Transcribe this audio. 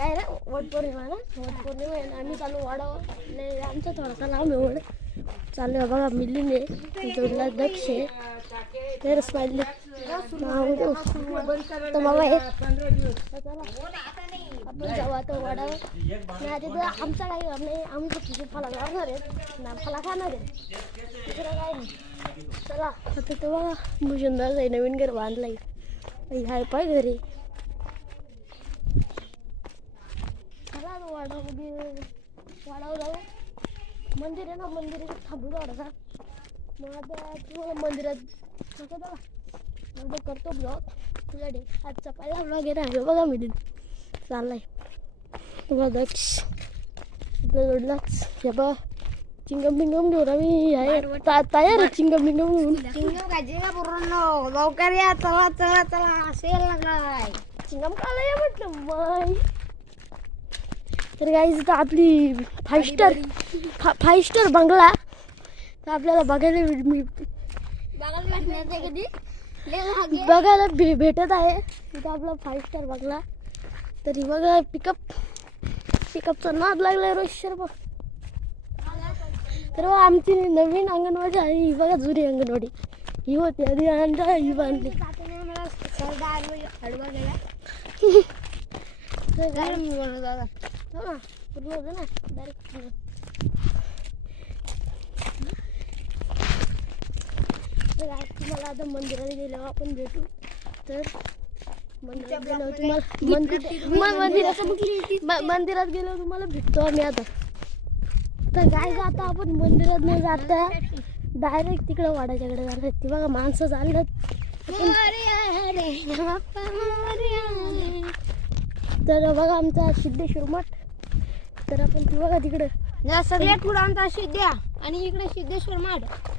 काय ना वटपौर्णिमा ना वटपौर्णिमा आहे आम्ही चालू वाढावं आमचा थोडासा लांब आहे वड चालू आहे बघा मिलिंद आहे जोडला दक्ष आहे तर स्माइली तर बाबा आहे आपण जाऊ आता वाढावं नाही तिथं आमचा काही काम नाही आम्ही फक्त फळा लावणार आहेत ना फळा खाणार आहे दुसरं काय नाही चला आता तर बघा भूषणदास आहे नवीन घर बांधलाय हाय पाय घरी वाडामध्ये वाडावर जाऊ मंदिर आहे ना मंदिरात थांबू थोडासा मग आता तुम्हाला मंदिरात कसं बघा मग करतो ब्लॉग तुझ्याकडे आजचा पहिला ब्लॉग आहे ना बघा मी चाललाय बघा दक्ष आपल्या जोडलाच हे बघा चिंगम बिंगम घेऊन आम्ही आहे तयार आहे चिंगम बिंगम घेऊन चिंगम खायचे का पूर्ण लवकर या चला चला चला असेल काय चिंगम खायला या म्हटलं बाय तर गाईज इथं आपली फाईव्ह स्टार बंगला तर आपल्याला बघायला भेटत आहे इथं आपला 5 स्टार बंगला तरी बघा पिकअपचा नाद लागलाय रोज शर्मा तर आमची नवीन अंगणवाडी आहे ही बघा जुनी अंगणवाडी ही होती आधी आणता ही बांधली पूर्ण होतं ना डायरेक्ट तर आज तुम्हाला आता मंदिरात गेल्यावर आपण भेटू तर मंदिरात गेल्यावर तुम्हाला भेटतो आम्ही आता तर काय आता आपण मंदिरात न जाता डायरेक्ट तिकडे वाड्याच्याकडे जाणार ती बघा माणसं चाललं तर बघा आमचा सिद्धेश्वर मठ तर आपण ती बघा तिकडं सगळ्यात पुढे आमचा सिद्ध्या आणि इकडे सिद्धेश्वर मठ